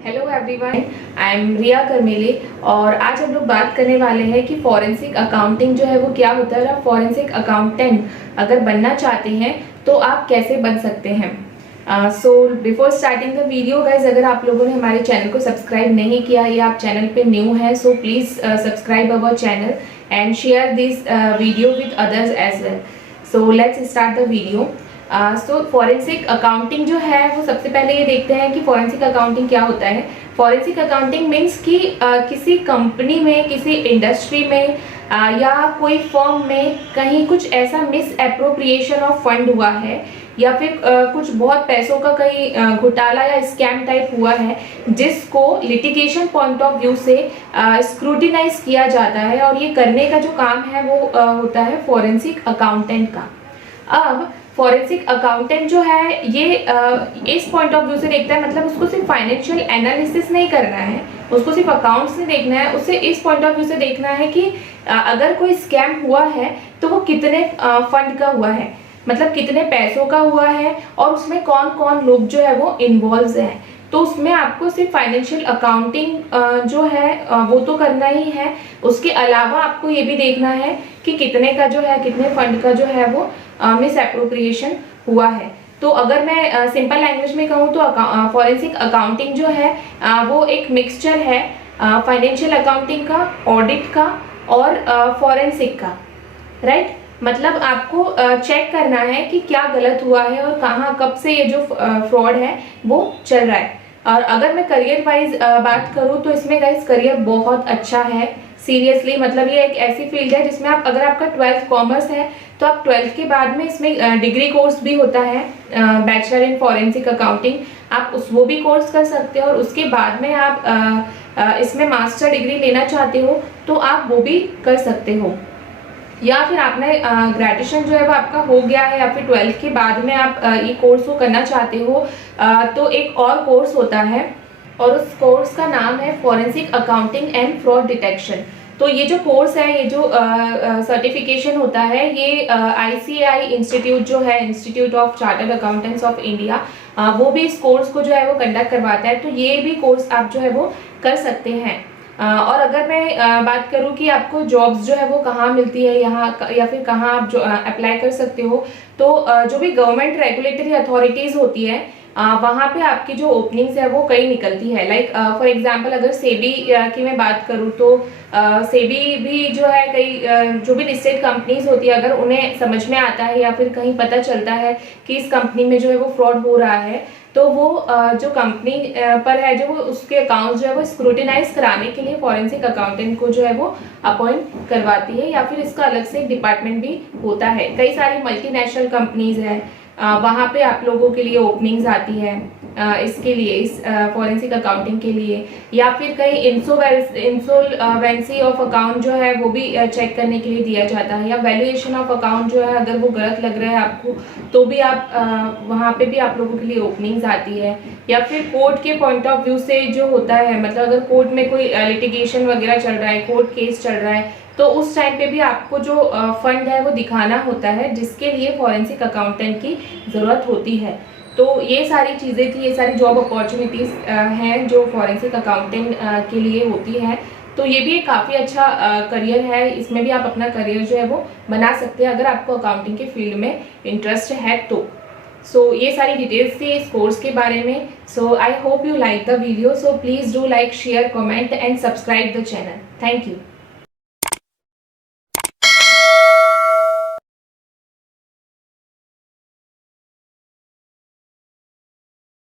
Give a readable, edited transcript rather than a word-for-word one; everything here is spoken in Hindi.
हेलो एवरीवन, आई एम रिया करमेले और आज हम लोग बात करने वाले हैं कि फॉरेंसिक अकाउंटिंग जो है वो क्या होता है और आप फॉरेंसिक अकाउंटेंट अगर बनना चाहते हैं तो आप कैसे बन सकते हैं। So before starting the video guys, अगर आप लोगों ने हमारे चैनल को सब्सक्राइब नहीं किया या आप चैनल पे न्यू हैं so please subscribe our channel and share this video with others as well. So let's start the video. So forensic accounting जो है वो सबसे पहले ये देखते हैं कि फॉरेंसिक अकाउंटिंग क्या होता है। फॉरेंसिक अकाउंटिंग मीन्स कि किसी कंपनी में, किसी इंडस्ट्री में या कोई फर्म में कहीं कुछ ऐसा मिस एप्रोप्रिएशन ऑफ फंड हुआ है या फिर कुछ बहुत पैसों का कहीं घोटाला या स्कैम टाइप हुआ है जिसको लिटिगेशन पॉइंट ऑफ व्यू से स्क्रूटिनाइज किया जाता है, और ये करने का जो काम है वो होता है फॉरेंसिक अकाउंटेंट का। अब फॉरेंसिक अकाउंटेंट जो है ये इस पॉइंट ऑफ व्यू से देखता है, मतलब उसको सिर्फ फाइनेंशियल एनालिसिस नहीं करना है, उसको सिर्फ अकाउंट्स नहीं देखना है, उसे इस पॉइंट ऑफ व्यू से देखना है कि अगर कोई स्कैम हुआ है तो वो कितने फंड का हुआ है, मतलब कितने पैसों का हुआ है और उसमें कौन कौन लोग जो है वो इन्वॉल्व हैं। तो उसमें आपको सिर्फ फाइनेंशियल अकाउंटिंग जो है वो तो करना ही है, उसके अलावा आपको ये भी देखना है कि कितने का जो है, कितने फंड का जो है वो मिस एप्रोप्रिएशन हुआ है। तो अगर मैं सिंपल लैंग्वेज में कहूँ तो फॉरेंसिक अकाउंटिंग जो है वो एक मिक्सचर है फाइनेंशियल अकाउंटिंग का, ऑडिट का और फॉरेंसिक का, राइट। मतलब आपको चेक करना है कि क्या गलत हुआ है और कहाँ कब से ये जो फ्रॉड है वो चल रहा है। और अगर मैं करियर वाइज बात करूँ तो इसमें गाइस करियर बहुत अच्छा है, सीरियसली। मतलब ये एक ऐसी फील्ड है जिसमें आप, अगर आपका 12th कॉमर्स है तो आप 12th के बाद में इसमें डिग्री कोर्स भी होता है, बैचलर इन फॉरेंसिक अकाउंटिंग, आप वो भी कोर्स कर सकते हो और उसके बाद में आप इसमें मास्टर डिग्री लेना चाहते हो तो आप वो भी कर सकते हो। या फिर आपने ग्रेजुएशन जो है वो आपका हो गया है या फिर 12th के बाद में आप ये कोर्स को करना चाहते हो तो एक और कोर्स होता है और उस कोर्स का नाम है forensic accounting and fraud detection. तो ये जो कोर्स है, ये जो सर्टिफिकेशन होता है, ये ICAI इंस्टीट्यूट जो है, institute of chartered accountants of India, वो भी इस कोर्स को जो है वो कंडक्ट करवाता है। तो ये भी कोर्स आप जो है वो कर सकते हैं। और अगर मैं बात करूं कि आपको जॉब्स जो है वो कहाँ मिलती है यहाँ या फिर कहाँ आप जो अप्लाई कर सकते हो, तो जो भी गवर्नमेंट रेगुलेटरी अथॉरिटीज़ होती है वहाँ पे आपकी जो ओपनिंग्स है वो कई निकलती है। लाइक फॉर एग्जांपल अगर सेबी की मैं बात करूँ तो सेबी भी जो है कई जो भी लिस्टेड कंपनीज होती है, अगर उन्हें समझ में आता है या फिर कहीं पता चलता है कि इस कंपनी में जो है वो फ्रॉड हो रहा है तो वो जो कंपनी पर है जो उसके अकाउंट जो है वो स्क्रूटिनाइज कराने के लिए फॉरेंसिक अकाउंटेंट को जो है वो अपॉइंट करवाती है, या फिर इसका अलग से एक डिपार्टमेंट भी होता है। कई सारी मल्टीनेशनल कंपनीज है, वहाँ पे आप लोगों के लिए ओपनिंग्स आती है इसके लिए, इस फॉरेंसिक अकाउंटिंग के लिए। या फिर कहीं इंसोल्वेंसी ऑफ अकाउंट जो है वो भी चेक करने के लिए दिया जाता है, या वैल्यूएशन ऑफ अकाउंट जो है अगर वो गलत लग रहा है आपको तो भी आप वहाँ पे भी आप लोगों के लिए ओपनिंग्स आती है। या फिर कोर्ट के पॉइंट ऑफ व्यू से जो होता है, मतलब अगर कोर्ट में कोई लिटिगेशन वगैरह चल रहा है, कोर्ट केस चल रहा है, तो उस टाइम पे भी आपको जो फंड है वो दिखाना होता है, जिसके लिए फॉरेंसिक अकाउंटेंट की ज़रूरत होती है। तो ये सारी चीज़ें थी, ये सारी जॉब अपॉर्चुनिटीज़ हैं जो फॉरेंसिक अकाउंटेंट के लिए होती हैं। तो ये भी एक काफ़ी अच्छा करियर है, इसमें भी आप अपना करियर जो है वो बना सकते हैं अगर आपको अकाउंटिंग के फील्ड में इंटरेस्ट है तो। सो ये सारी डिटेल्स थी इस कोर्स के बारे में। So I hope you like the video, so please do like, share, comment and subscribe the channel. Thank you.